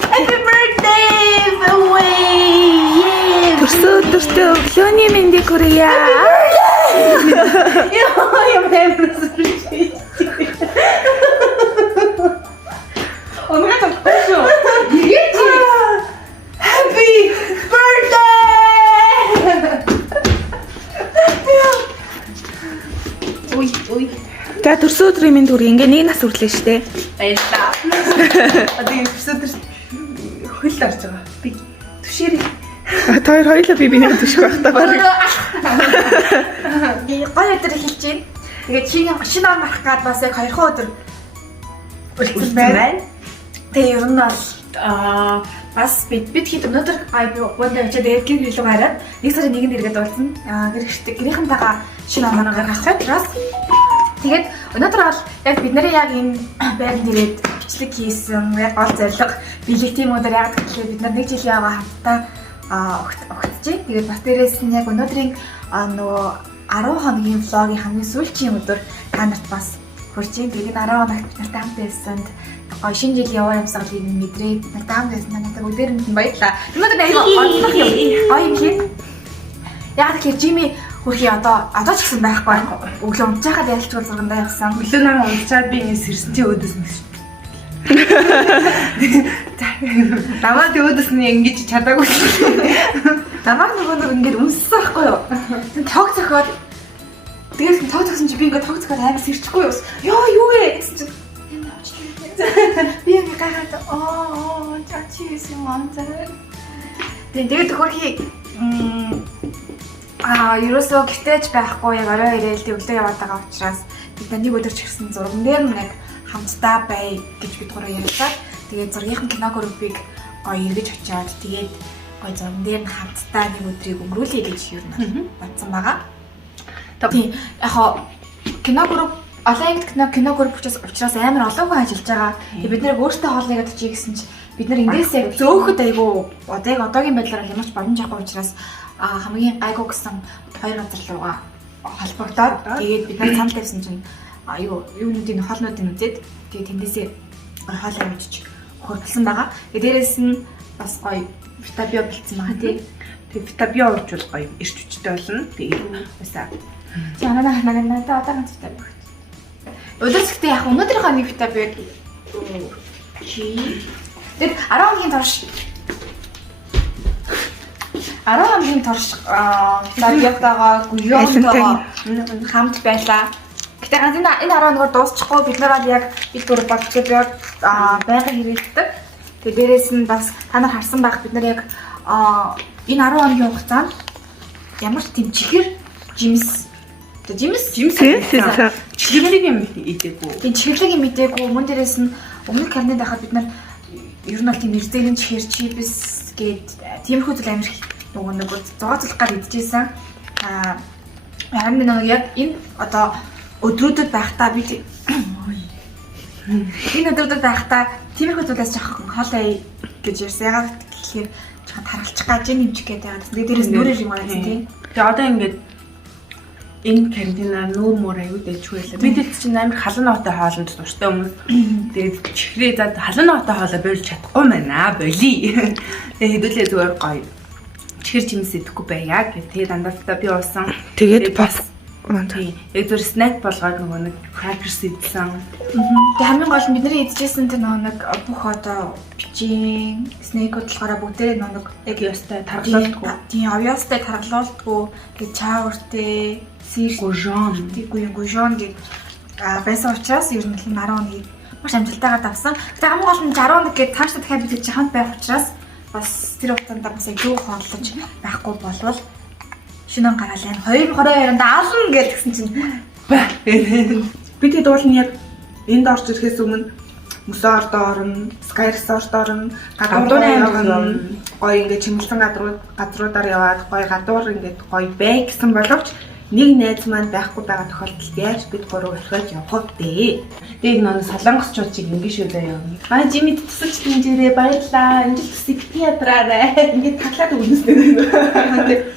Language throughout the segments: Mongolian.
Happy birthday away. Төрсө өглөөний мэндийг хүргье. Яа мэмэс. Омраа тохиолсон. Happy birthday. Ой. За төрсө өдрийн мэнд хүргье. Ингээ нэг нас хүрлээ штэ. Баярлалаа. Одоо энэ төрсө өдөр хөл орж байгаа. Би түшээрээ. Тэр хоёулаа биений төшөх байх та баг. Гой өдөр эхэлж байна. Тэгээд шинэ он марах гад бас яг 2 өдөр үлдсэн байна. Тэгээ ер нь бол бас бид хэд өнөөдөр гонтой очиад тэгээд гэр илүү гараад 1 сарын 1-нд иргэд уулзна. Гэрийнхэнтэйгээ шинэ оноо гаргах учраас тэгээд өнөөдөр бол яг бид нарын яг энэ байранд ирээд бичлэг хийсэн яг гол зорилго биелэх тийм өдөр яг тэгэхээр бид нар 1 жилийн яваа хамтдаа огтжээ. Тэгээд бас дээрээс нь яг өнөөдрийн нөгөө 10 хоногийн влогийн хамгийн сүүлчийн өдөр та нарт бас хүрч ийн. Тэгээд 10 хоногт бид нартай хамт байсанд гоё шинэ жилийн яваа юмсгалыг мэдрээд нартай хамт байсан надад өдөрөнд нь баярлалаа. Өнөөдөр аяга онцлог юм. Гоё юм хий. Яг тэгэхээр Жими хөрхи одоо ч гэсэн байхгүй. Өглөө унтчихад ялчгүй зургандаа явсан. Өглөө намайг унтчаад би энэ сэрсэнтэй өөдөөс нь. Намайг өөдөөс нь ингэж чадаагүй. Намайг нөгөө ингэж үнссэн байхгүй юу? Тог зохиод тэгээд тог зогсон чи би ингээд тог зохиод аймаг сэрчихгүй юу? Йоо юу вэ гэсэн чи би ингэ гайхаад чачи юм амтаа. Тэгээд хөрхи ерөөсөө гэртеж байхгүй яг орой ирээл өглөө яваад байгаа учраас бид нэг өдөр ч ирсэн зурган дээр нэг хамтдаа бай гэж бид гурав ярьлаа. Тэгээд зургийнхын кино группыг гоё эргэж очиод тэгээд гоё зурган дээр нь хамтдаа нэг өдрийг өнгөрүүлье гэж юу бодсон байгаа. Тийм яг кино групп олон кино групп учраас амар олон хүн ажиллаж байгаа. Тэгээд бид нэр өөртөө хоол нэгэд очие гэсэн чи бид нар эндээс яг зөөхөд айгу одоогийн байдлаар ямарч боломж авахгүй учраас хамгийн гайгүй гэсэн 2 газар руугаа холбогдоод тэгээд бид нар цаанд тавьсан чинь юунуудын хоолнуудын үзээд тэгээд тэндээсээ хоол авчиж хурдсан байгаа. Тэгээд дээрээс нь бас гоё витабио бэлдсэн байгаа тий. Тэгээд витабио уурчвал гоё эрч хүчтэй болно. Тэгээд басаа. Чи надад одоо ганц витабио. Өдөрсгтээ яг өнөөдрийнхөө нэг витабиог чи тэгээд 10 хоногийн турш 10 хоногийн турш витабиотойгоо гүйоотойгоо хамт байлаа. Гэтэ ганц энэ 10 хоногор дуусчихгүй бид нар бол яг бид гур бодчиход байга хэрэгэлдэг. Тэгээд дээрээс нь бас та нар харсан байх бид нар яг энэ 10 хоногийн хугацаанд ямар ч тийм чихэр жимс чихэрлэг юм идэггүй. Тийм чихэрлэг юм идэггүй. Мөн дээрээс нь өмнөх карантинд байхад бид нар ер нь бол тийм эрзэгийн чихэр чипс гээд тиймэрхүү зүйл амир нөгөө нэг зугаацлах гал идчихсэн. Харин нэг яг энэ одоо өдрүүдэд байхдаа би энэ өдрүүдэд байхдаа тиймэрхүү зүйлээс жоохон хоолой гэж ярьсан. Ягаад гэхээр жоохон таргалчих гаж нэмчих гээд байгаа. Тэгээд дээрээс нүрээр юм байна тийм. Тэгээ одоо ингээд энэ карантинаар нүүр мөр аюул дэжгүй байлаа. Бид чинь амар халуун ногтой хоолнд дуртай хүмүүс. Тэгээд чихрээ зад халуун ногтой хоолоо болж чадахгүй байна. Болий. Тэгээд хэдүүлээ зүгээр гоё. Чихэр жимс идэхгүй байя гэх. Тэгээд дандаа би уусан. Тэгээд бас тий. Яг зүгээр снэк болгоод нөгөө нэг кракерс идсэн. Тэгээд хамгийн гол нь бидний идчихсэн тэр нөгөө нэг бүх одоо бичийн снэкүүд болохоор бүгдээ нөгөө яг ёстой тархалуулдаггүй. Тийм овёстой тархалуулдаггүй. Тэгээд чауртэй гужон гэх байсан учраас ер нь 10 хоногийг маш амжилттайгаар давсан. Гэтэ хамгийн гол нь 10 хоног гээд цаашдаа дахиад бид хамт байх учраас бас тэр хугацаанд бас яг юу хооллож байхгүй болвол шинэ он гараал энэ 2022-нд аална гэж гисэн чинь бид хэд уул нь яг энд орж ирэхээс өмнө мөсөө ордоо орно, Sky Resort орно, гадуур явна. Гоё ингээд чимэлсэн гадруудаар яваад гоё гадуур ингээд гоё бай гэсэн боловч нэг найз маань байхгүй байгаа тохиолдолд яаж бид гурав орхиод явах вэ? Тэгээд нөө солонгосчуудыг ингэ шүлээ явна. Жими тусалж дэмжээрэй баярлаа. Амжилт хүсье бити ядраарай. Ингээд таглаад өгнөстэй.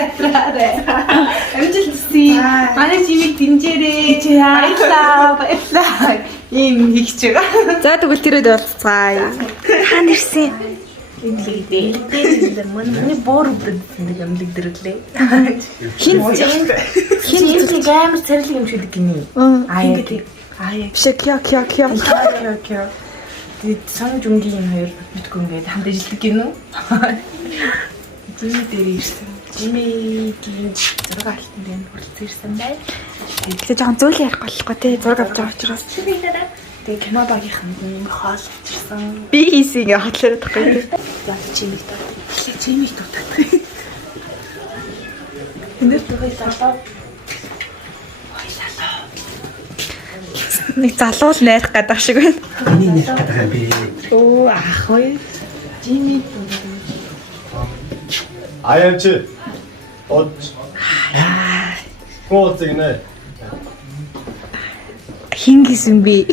Ятраарэ. Амжилтсий. Манай жимиг дэмжээрэй. Баярлаа. Ийм хийч байгаа. За тэгвэл тэрээд болцгаая. Хаана ирсэн? Миний боор үддэг амлиг дэрлээ. Хин амар царилэг юм шиг гинэ. Аа биш кё. тэгээд сан жүнгийн хоёр битгүй ингээд хамт ажилладаг гинэ үү? Жими дээр ирсэн. Жимигийн зураг алтан дээр хүрэлцэн ирсэн байна. Тэг жоохон зүйл ярих болохгүй те зураг авч байгаа учраас. Тэгээд кино багийнхан хоол авчирсан. Би хийсэн ингээ хотлоод тахгүй те. Жимиг дутагдав. Жимиг дутагдав. Энд дээр залуу Нэг залуул найрах гадаг шиг байна. Миний нэг гадаг би. оо ах хоёр Жими 아야치 꼬zeg네 Хин гэсэн би.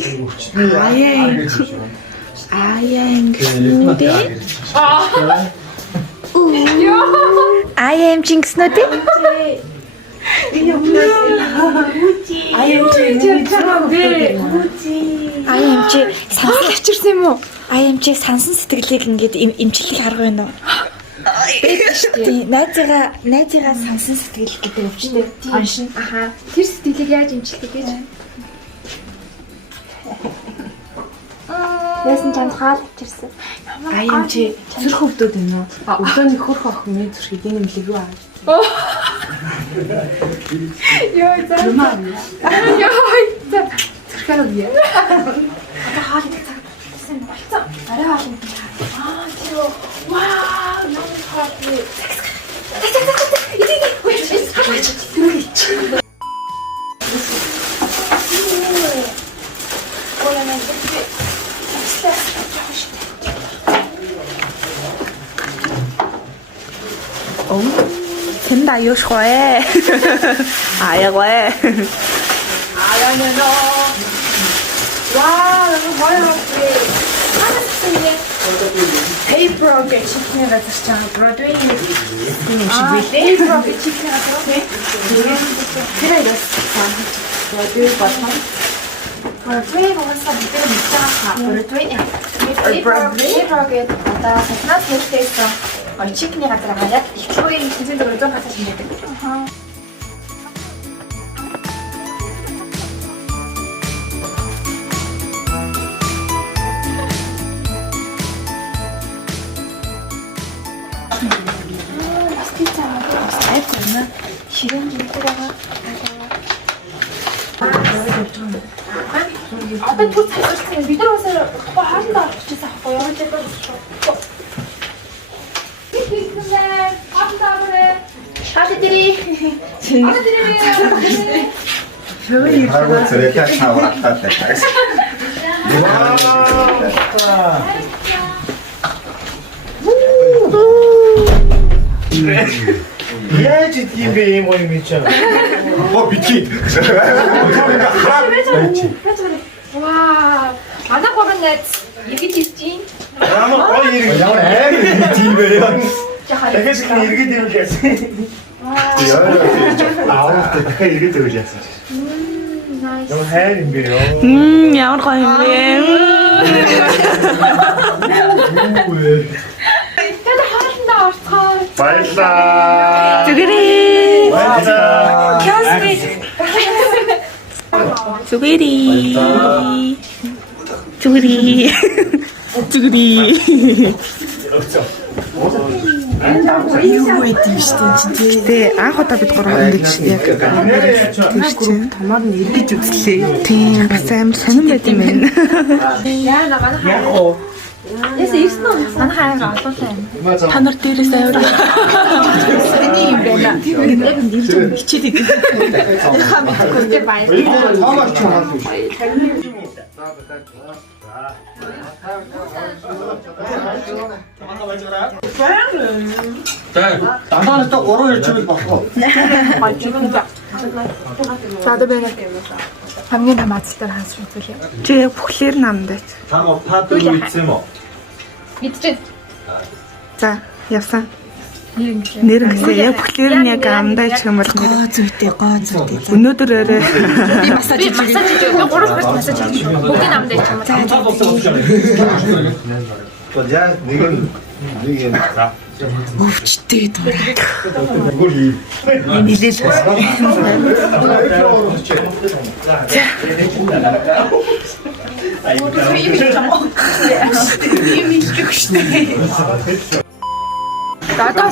I am Jinx нүдэ. I am чи сансан авчирсан юм уу? I am чи сансан сэтгэлийг ингээд имчлэх арга байна уу? Тийм найзыгаа сансан сэтгэл гэдэг өвчтэй. Оншин. Аха. Тэр сэтгэлийг яаж имчлэх гэж? Яасан чамд хаал авчирсан. А юм чи зүрх өвдөд юм уу? Өдөөний хөрх охин миний зүрхийг энэ имлэг юу аа? Йоо за. Йоо за. Зүрхээр үе. Одоо хаал идэх цаг болсон болцоо. Арай хаал идэх. Тэр вау, намайг хаал. Тэнд аюушгүй. Аягүй. Вау, гоё. Hey bro, гэж чихний газар чам Broadway юм шиг билээ. Hey bro гэж чихний газар үү? Тэр яас цаан. Broadway болсон. Broadway болсон гэдэг нь цаана. Broadway. Hey bro гэж одоо сатнаас хэлтэйсэн. Чихний газар хаяад ихлүүрийн тэнцэн дээр зүүн хасаж хийдэг. Ахаа. Ширэн дээрээ одоо түр цайсан бид нар бас хоорондоо орчихсан аахгүй юу яаж байгаа юм. Ихэнхдээ хатаарэ. Хатдiri. 하고 저렇게 하고 왔다 갔다 Яаж тийм бэ юм уу юм чинь? 밑이 Вау. Манай гурван найз иргэд ирж байна. Ямар гоё иргэн. ямар амар тийм бэ яа. Дахиад их иргэд ирвэл яасан. 아우한테 дахиад иргэд ирвэл яасан. Ямар хайр юм бэ ёо. Ямар гоё юм бэ? Тэгээд хаалтандаа орцгоо. баярлаа. Зүгээрээ. баярлаа. Зүгээрээ. Юу гэдэг юм чинь Тэ анх удаа бид гурав ингэж яг томоор нь эргэж үзлээ. тийм бас амар сонирн байт юм байна. Яа на манай хаа. Яса ирсэн үү? Манай хаа олуулаа юм. Та нар дээрээс авир. Энийг юм байна. Яг нэрж хичээд идэв. Хам хөргөө баярлалаа. 나만은 또 오로 일주일 받고. Надад байна. Хамгийн том азтай хаас үзүүлээ. Чи яг бүхлээр намдаач. 장어 파도 있으모. Мэдчихэв. За. Явсан. Нэр гэсэн яг бүхлээр нь яг амдаа ичих юм бол нэр. Гоо зүйтэй. Өнөөдөр орой Би массаж хийж байгаа. Би 3 хүртэл массаж хийж байгаа. Бүгдийн намдаа ич юм. За нэг юм. Өвчтэй дураа. Одоо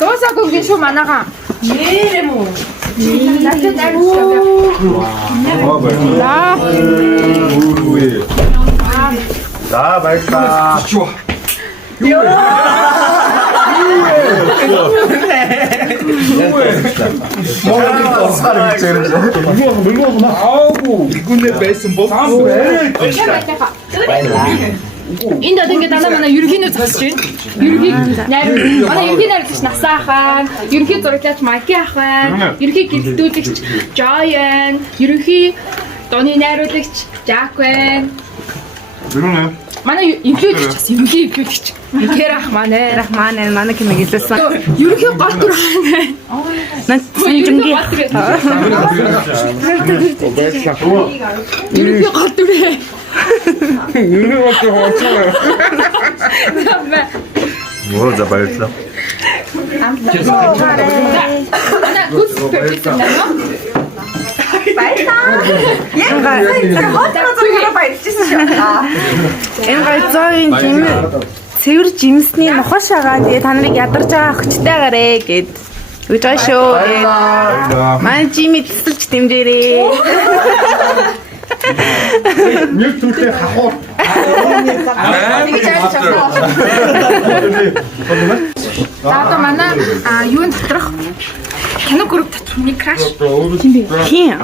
дуусаагүй гин шүү манайхаа. Нэр юм уу? Надад найруулсан. За баярлалаа. Игүнээ байсан бол Энд одоо ингээд дандаа манай ерөнхийнөө зогсож байна. Ерөнхий найруулагч, манай ерөнхий найруулагч Насаа ахаа, ерөнхий зураглаач Майки ах байна, ерөнхий гэрэлтүүлэгч Joyan, ерөнхий дооны найруулагч Jack байна. Манай инфлюенсерч бас ерөнхий инфлюенсерч. Тэр ах манай манай киног илүүлсэн. ерөнхий гол дүр байна. Санжингийн Ерөнхий гол дүр. Оо за баярлалаа. Манай гүс перфект байна. энэ гайзын жим цэвэр жимсний нохош агаа тэгээ та нарыг ядарч байгаа хөчтэйгаарэ гэд үж байгаа шүү. Манай жими тэлсэлж дэмжээрээ. Нэг түрхээ хахуур. За одоо манай юун доторх кино групп доторх миний краш. Тийм.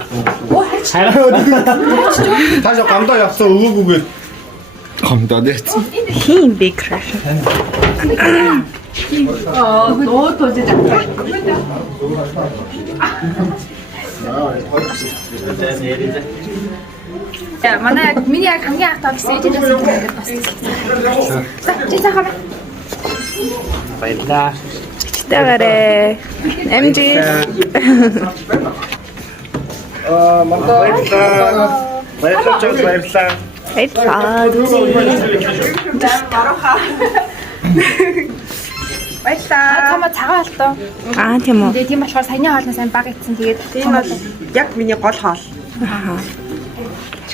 Таашаа гамдаа явсан өгөөгүйгээд гамдаа дээсэн. Тийм биг краш. Я манай миний яг хамгийн анх тавьсан ээж байсан гэдэг бас. За чи цаахаа. баярлаа. Хөчтэйгаарэ. MG. Баярлалаа. Баярлалаа. Баярлаа. Тама цагаан болтоо. Тийм үү. Тэгээ тийм болохоор саяны хоолны сайн баг ицсэн. Тэгээд Тийм бол яг миний гол хоол.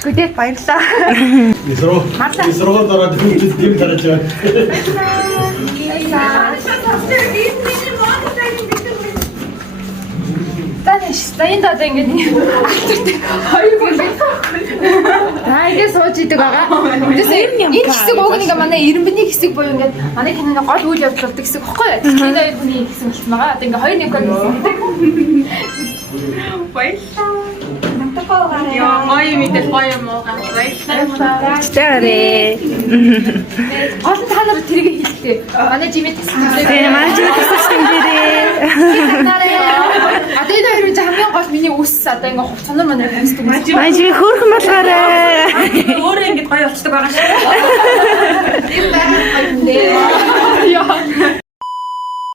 чигүүдээ баярлаа. Исрогоор дараад тийм дараач байгаа. Таньш, энд одоо ингэж альтернатив хоёр хүн байна. Ингээд сууж идэг байгаа. Энэ хэсэг уг нэг манай ирэмбний хэсэг буюу ингээд манай киноны гол үйл явдал болдог хэсэг баггүй юу? Энэ хоёр хүний хэсэг болсон байгаа. Одоо ингээд хоёр нэг гэсэн. Баярлалаа. Яа, гоё мэдээ гоё муугаа. Баярлалаа. Хөчтэйгаарэ. Гол нь та нар тэрийг хэлтээ. Манай жимэд тасалж Тийм манай жим тасалж дэмжээрээ. одоо энэ хоёр хамгийн гол миний үс одоо ингээ хувцанаар манай хамсдаг. Манай жим хөөрхөн болгоорой. Өөрөө ингэ гоё болцдог байгаа шүү. Тийм байх юм.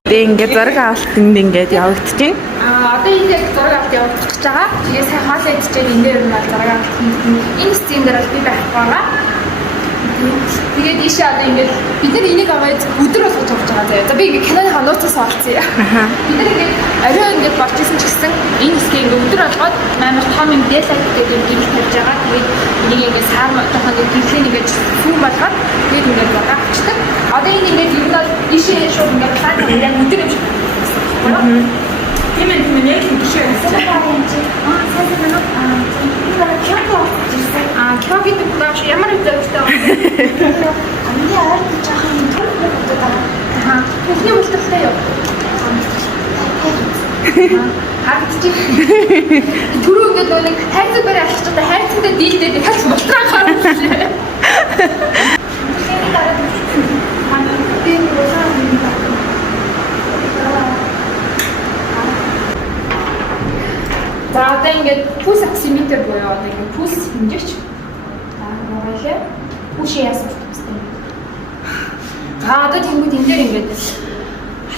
Тэгээ ингээд зураг авалтанд ингээд явагдчих. Одоо энэ яг зураг авалт явуулах гэж байгаа. Тэгээ сайн хаалаа идчихээд энэ дээр нь зураг авалт хийх. Энэ сцен дээр бол би байх байгаа. Тэгээд ийшээ одоо ингээд бид нар энийг аваад өдөр болгож авч байгаа заяа. За би ингээд киноны ханууцаас олцсон. Бид нар ингээд ариун ингээд борч исэн ч гэсэн энэ хэсгийг ингээд өдөр болгоод амар том юм дээлайт гэдэг юм гэрэл тавьж байгаа. Тэгээд энийг ингээд сар жоохон ингээд гэрлэн ингээд сүүн болгоод тэгээд ингээд зураг авчдаг. Одоо энэ ингээд ер нь бол ийшээ шууд ингээд план яг өдөр юм шиг. Тийм ээ яг юм шиг байна. Кёг гэдэг нь ямар үедээ өстэй байна? Амны ард жоохон төрх болдог байгаа. Эхний үлдэлтэй юу? Хаагчих. Түрүү ингээд нэг хайрцаг барай алхаж байгаа хайрцагтай дийлдээд дахиад болтраа гаргалээ. За одоо ингээд пульс оксиметр буюу одоо ингээд пульс хэмжээч. За яагаад пульс яасан гэсэн юм. За одоо тэгмүүд энэ дээр ингээд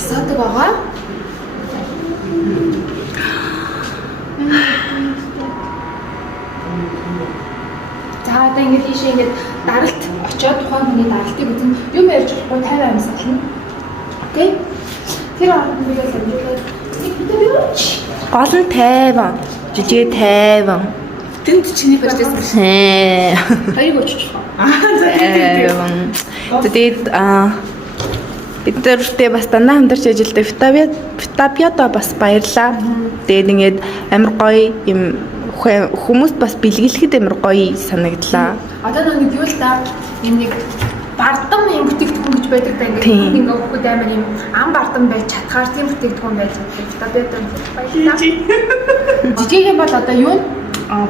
асаадаг байгаа. За одоо ингэж ийшээ ингэж даралт очиод тухайн хүний даралтыг үзэн юм ярьж болохгүй 50 амс болно. Окей. Тэр оронд би л амжилттай. Гол нь 50. Жижиг 50. Тэнд чиний барьсан биш. Хоёрыг өччих. Тэгээд бид нартэй бас дандаа хамтарч ажилладаг Витабиада бас баярлаа. Тэгээд ингээд амар гоё юм хүмүүст бас бэлгэлэхэд амар гоё санагдлаа. Одоо нэг юу л да нэг бардам юм бүтээгдэхүүн гэж байдаг да ингээд ингээ өгөхөд амар юм ам бардам байж чадхаар тийм бүтээгдэхүүн байж чаддаг. Витабиада баярлаа. Жижиг юм бол одоо юу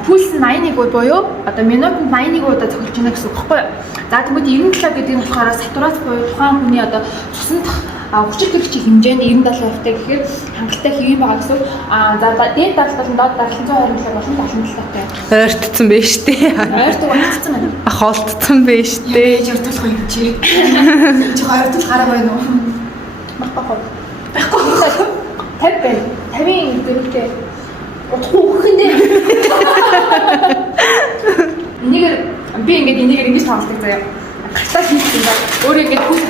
пульс 81 буюу одоо минутанд 81 удаа цохилж байна гэсэн үг байхгүй юу? За тэгвэл 97 гэдэг нь болохоор сатурац буюу тухайн хүний одоо цуснд хүчил төрөгчийн хэмжээнд 97% гэхээр хангалттай хэвэн байгаа гэсэн үг. За дээд даралт болон доод даралт 127 болон 77-тай. Ойртсон байж тээ. Ойртсон болчихсон байна. Холтсон байж тээ. Ойртуулах юм чи. Чи ойртуул хараа байна уу? Баггүй. 50 байна. 50-ийн дөрөвтэй. Утгуухэндээ. Энийг би ингээд энийг ингэж тоглолдог заяа. Гартаа хийсэн байна. Өөрөө ингээд хүс.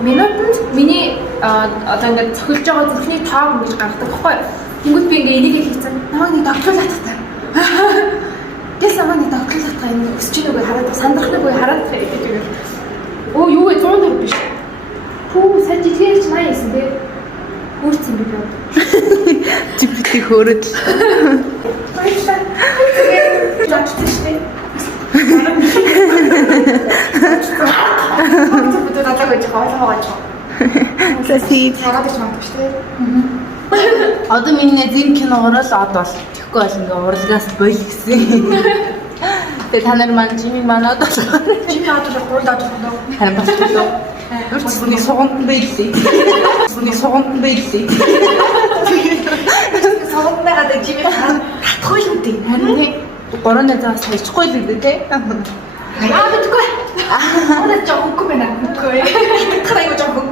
Минутанд миний одоо ингээд цохилж байгаа зүрхний тоог ингэж гаргадаг байхгүй юу? Тэнгүүд би ингээд энийг хийсэн. Намайг нэг докторлах таа. Тэс намайг нэг докторлах таа энэ өсч ийн үгүй хараад сандрахныг үгүй хараад гэж байгаа. Оо юу вэ 100 төгрөг биш. Пүү сая жижигэрч 80 гэсэн тий. Хүрсэн би бод. Жипти хөөрөд. Баярлалаа. Жаачихсан. Бид одоо гэж хоолойгооч. Сэсий. Хагаад ч магадгүй шүү дээ. Одоо миний зин киногоор л од бол тэгэхгүй бол ингээ урлагаас бойл гэсэн. Тэгээ та нар маань жими манад Жими одоо гуйлаад байна. харин болчихлоо. Үрчний суганд байлээ. Үрчний суганд байлээ. Согонд байгаа жими татахгүй л үгүй. Харин 3 цагаас хайчихгүй л үү те. мэдгүй. Одоо жоо үгүй байна. Үгүй. Хараагүй жоо үгүй.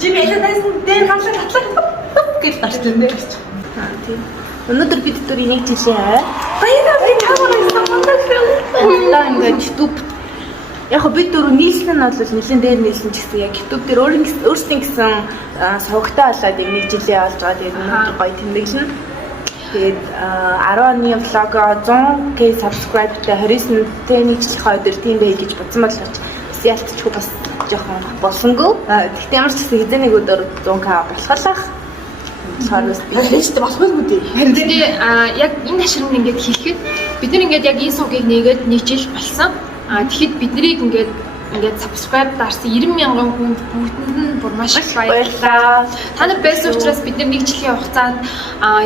Жими элэнээс дээр ганцхан татлаа. гэж тарчсан дээ. Тийм. Өнөөдөр бид дөрөв нэг жишээ. Баярлалаа би таваар байсан мандаа. Одоо ингээд YouTube яг бид дөрөв нийлсэн нь бол нэлээд дээр нийлсэн ч гэсэн яг YouTube дээр өөрсдийн гэсэн сувагтай болоод яг нэг жилээ олж байгаа. Тэгээд өнөөдөр гоё тэмдэглэн. Тэгээд 10 оны влого 100k subscribe-тай 29-тэй нэг жилийнхаа өдөр тийм байж гэж бодсон болохоор ялцчихгүй бас жоохон болсонгүй. Гэхдээ ямар ч гэсэн хэзээ нэг өдөр 100k болохлах. Сарнаас Хэрэгтэй болохгүй дээ. Харин тэгээ яг энэ хаширнд ингээд хэлэхэд бид нар ингээд яг энэ сувгийг нээгээд нэг жил болсон. Тэгэхэд биднийг ингээд subscribe дарсан 90,000 хүнд бүгдэнд нь бүр маш их баярлалаа. Та нар байсан учраас бид нэг жилийн хугацаанд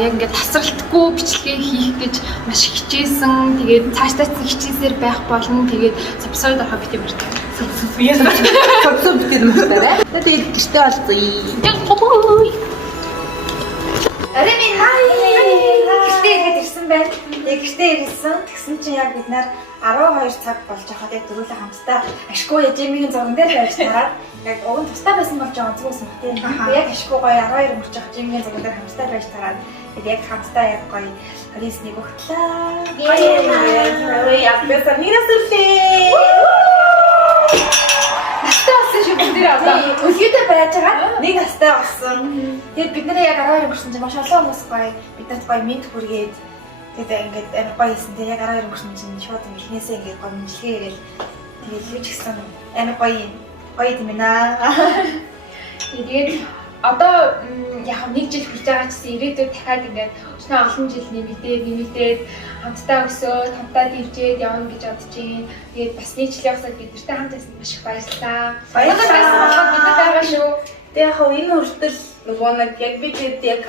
яг ингээд тасралтгүй бичлэгээ хийх гэж маш хичээсэн. Тэгээд цаашдаа хичээсээр байх болно. Тэгээд subscribe дарахаа битээ мөртэй. Subscribe битээ мөртэй. Тэгээд гэртээ олзъя. Арай минь гэртээ ирээд ирсэн байна. Гэртээ ирсэн. Тэгсэн чинь яг бид нар 12 цаг болж байгаа. Тэгээд дөрүлээ хамтдаа ашгүй яжимийн зурган дээр байж тараад яг уг нь тустай байсан болж байгаа зүгсэн тийм. Яг ашгүй гоё 12 өнгөрч байгаа жимийн зурган дээр хамтдаа байж тараад тэгээд яг хамтдаа яг гоё рисник өгтлээ. Яа яг бэсэр нэрсэлээ. Настай болсон шүү бид нэр одоо. Өсгийтэй байж байгаа. Нэг настай болсон. Тэгээд бид нэр яг 12 өнгөрсөн чинь маш олон хүмүүс гоё биднэрт гоё мэд хүргээд тэгээд ингээд амар гоё хийсэн. Тэгээд яг 12 өнгөрсөн чинь шууд эхнээсээ ингээд гоё мэдлэгээ ирэл тэгээд юу ч гэсэн амар гоё юм байна. Тэгээд одоо яг нэг жил хүрч байгаа ч гэсэн ирээдүйд дахиад ингээд өчнөө олон жил нэмэгдээд хамтдаа өсөөд хамтдаа дивжээд явна гэж бодож байна. Тэгээд бас нэг жилийн явсаад бидэртэй хамт байсан маш их баярлалаа. Баярлалаа. Бид байгаа шүү. Тэгээ яг энэ үртэл нөгөө нэг яг бид яг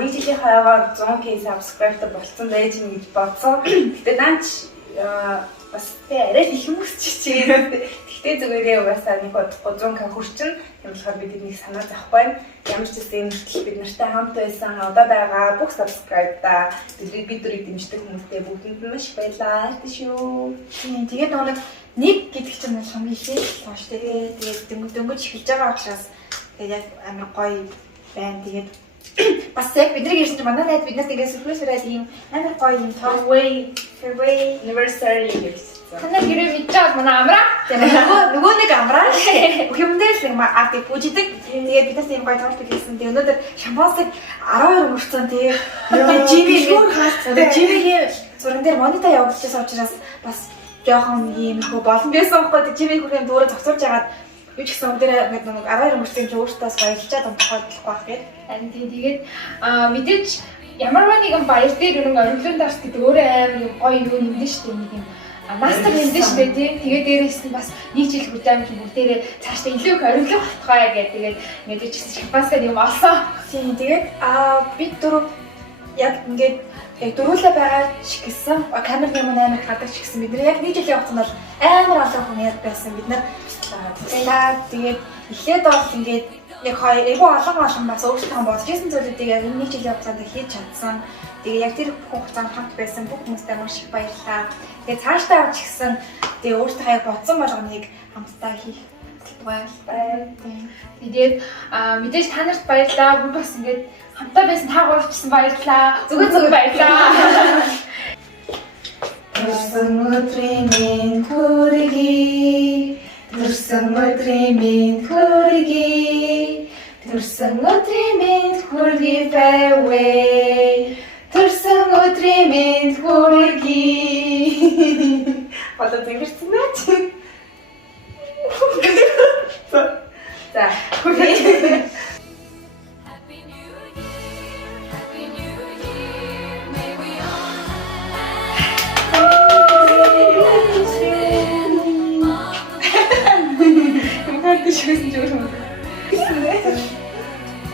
нэг жилийн хаягаар 100k subscriber болсон байж юм гэж бодсон. Гэтэ наач бас тэ арай их юм өсчихжээ. Гэхдээ зүгээрээ угаасаа нэг 300k хүрчин. Тийм болохоор бид энийг санаа зовхгүй байна. Ямар ч гэсэн бид нартай хамт байсан одоо байгаа бүх subscribe та бид дөрийг дэмждэг хүмүүстээ бүгдэнд нь маш баярлалаа шүү. Тэгээд нэг гэдэг чинь хамгийн ихээл болж тэгээд дөнгөж эхэлж байгаа учраас тэгээд яг амар гоё байна. Тэгээд бас яг бидний ирсэн чинь манай найз биднээс ингээс сүрээд ийм амар гоё юм Fairway Anniversary гэсэн. Танай гэрээ мэдчихвэл манай амраа. Тэгээд нөгөө нэг амраа. Бүх юм дээр л артыг бүжидэг. Тэгээд биднээс ийм гоё тоолт хийсэн. Тэгээд өнөөдөр шампансыг 12 мөрцөн тэгээд Жимигийн зурган дээр монита явуулчихсан учраас бас жоохон ийм их болон байсан байхгүй. Жимиг хүрхэн дөрөв зогсуулж ягаад юу ч гэсэн өдөр нэг 12 мөрцөн чи өөртөөс баярлчаад онцгойлох байх гээд. Тэгээд мэдээж ямарваа нэгэн баяр дээр нэг оргилуун дарс гэдэг өөрөө амар юм гоё юу юм дээ шүү дээ нэг юм мастер юм дээ шүү дээ тий. Тэгээд дээрээс нь бас нэг жил хүртэл бүгдээрээ цаашдаа илүү их оргилуу болтугай гэдэг. Тэгээд мэдээж шампанскад юм олсон. Тийм тэгээд бид дөрөв яг ингээд яг дөрүүлээ байгаа ч гэсэн камерын юм амар гадаг ч гэсэн бид нар яг нэг жилийн хугацаанд бол амар олон хүн яд байсан. Бид нар тэгээд эхлээд бол ингээд яг айгүй олон бас өөрсдөө бодож ирсэн зүйлүүдийг яг нэг жилийн хугацаанд хийж чадсан. Тэгээ яг тэр хугацаанд хамт байсан бүх хүмүүстээ маш их баярлалаа. Тэгээ цаашдаа авч гисэн тэгээ өөртөө яг бодсон болгоныг хамтдаа хийх баярлалаа. Тэгээд мэдээж та нарт баярлалаа. Би бас ингээд хамтаа байсан та гуравчсан баярлалаа. Зүгэн баярлалаа. Төрсөн өдрийн минь хүргэе. Төрсөн өдрийн минь хүргэе. Төрсөн өдрийн минь хүргэе Fairway. Төрсөн өдрийн минь хүргэе. Одоо зингэрсэн мэ чи? За, хүргэе.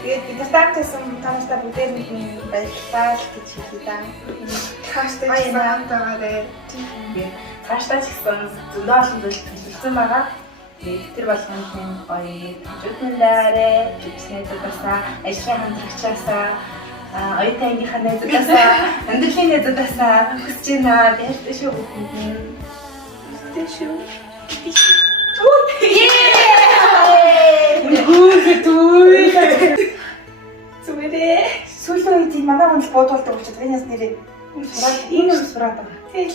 Тэгээд бид стартсан танастаа бүгдээр нэг баярлалаа гэж хэлээ да. Цаашдаа хамтаагаарэ. Тэгээд цаашдаа ч гэсэн зөндөө олон зүйл төлөвлөсөн байгаа. Тэгээд тэр болгонд нь гоё жүжигнэлээрээ, жүжигчнээдүүдээсээ, ажлын хамтрагчаасаа, оюутан ангийнхаа найзуудаасаа, амьдралын найзуудаасаа хүсэж байна. Баяртай шүү бүгд нь. Баяртай шүү. Зүгээрээ сүүлийн үед ийм манай хүн л буудуулдаг учраас энэ яс нэрээ Энэ юм сураад байгаа. тийм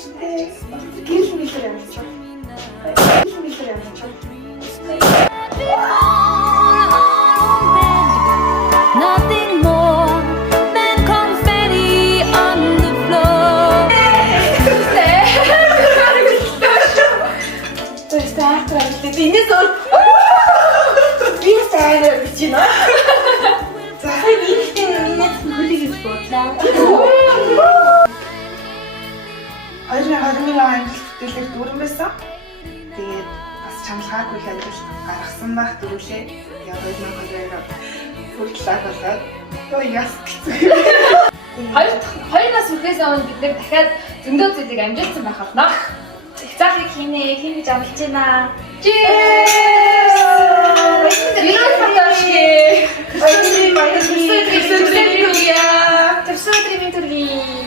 гэрэл мэлэр явуулчих. Гэрэл мэлэр явуулчих. Nothing more than confetti on the floor. Энэс өөр би сайн гэж байна. За энэс хөлийг бодлоо. 2020 англи бүтээлээр дүүрэн байсан. Тэгээд бас чамлгаагүй их ажил гаргасан байх дөрвөлээ. Яг 2020 хүртэл болоод тоо яс гэсэн. Хоёр нас хүлээс өмнө бид нэр дахиад зөндөө зүйлийг амжилтсан байх болно. Захыг хийнэ гэж амлаж байна. Cheers! Ирээд фотошки. Баярлалаа. Төрсөн өдрийн Төрсөн өдрийн